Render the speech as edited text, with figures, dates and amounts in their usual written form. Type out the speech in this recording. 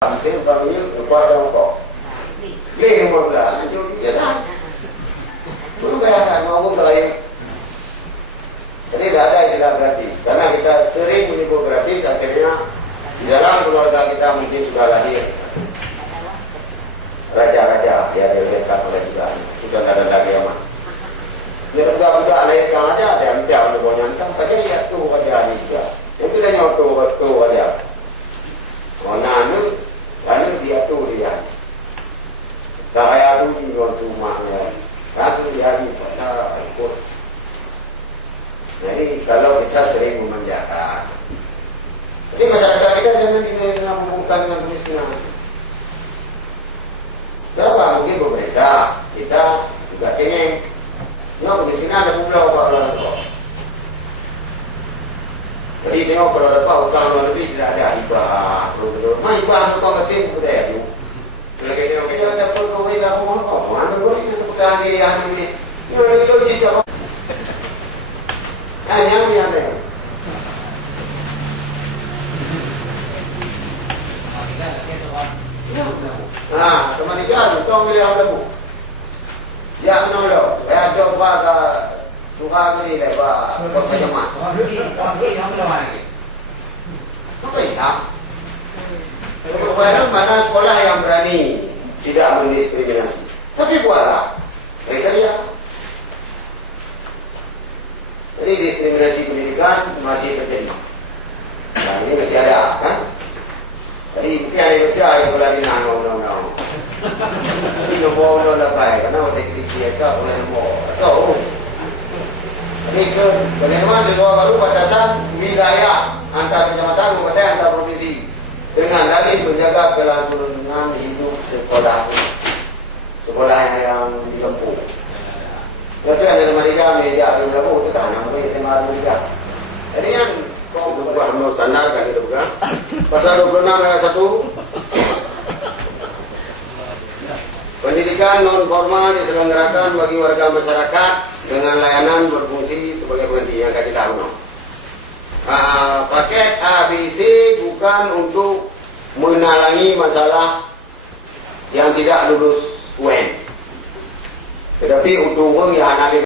Thế bao nhiêu qua đâu có liền một là vô vậy đó cứ về là ngomong dari jadi tidak ada istilah gratis karena kita sering menyebut gratis akhirnya di dalam keluarga kita mungkin sudah lahir raja-raja ya dilahirkan oleh Tuhan sudah tidak ada lagi aman ya budak-budak lahirkan aja ada yang tidak boleh nyantang saja ya tuh ada juga itu dah nyoto aja mana nu lalu dia tu dia saya tu tinggal rumahnya aku dia ni pada ikut jadi kalau kita sering memanjakan jadi masyarakat kita jangan dimabukkan dengan kemiskinan berapa mungkin pemerintah kita juga cengeng no kemiskinan ada pulau kalau jadi tengok kalau dapat hutang luar negeri tidak ada hibah betul-betul hibah itu kau ketim budaya itu kalau kita tengok kita ada pun kau hibah kau mana kau ini pekerjaan dia yang ini ini lo cicak hanya yang ada nah teman ikan kau boleh ambil bu ya no lo ya coba ke Tuhan ini lepas kau saja mak. Kau tak? Kemudian mana sekolah yang berani tidak mendiskriminasi. Tapi buatlah mereka dia. Jadi diskriminasi pendidikan masih terjadi. Nah ini masih ada kan? Jadi mungkin ada baca yang berani nang. Ini nombor lepas karena waktu kritik dia boleh nombor atau ini ke bagaimana sebuah baru batasan wilayah antar kecamatan kabupaten antar provinsi dengan lagi menjaga kelangsungan hidup sekolah yang dilempuh. Tapi ada teman kami dia di Lampung itu kan namanya teman juga. Jadi yang kau buat menurut standar kan itu bukan? Pasal 26 ayat 1. Pendidikan non formal diselenggarakan bagi warga masyarakat dengan layanan berfungsi sebagai pengganti yang kita tahu. Paket ABC bukan untuk menalangi masalah yang tidak lulus UN, tetapi untuk yang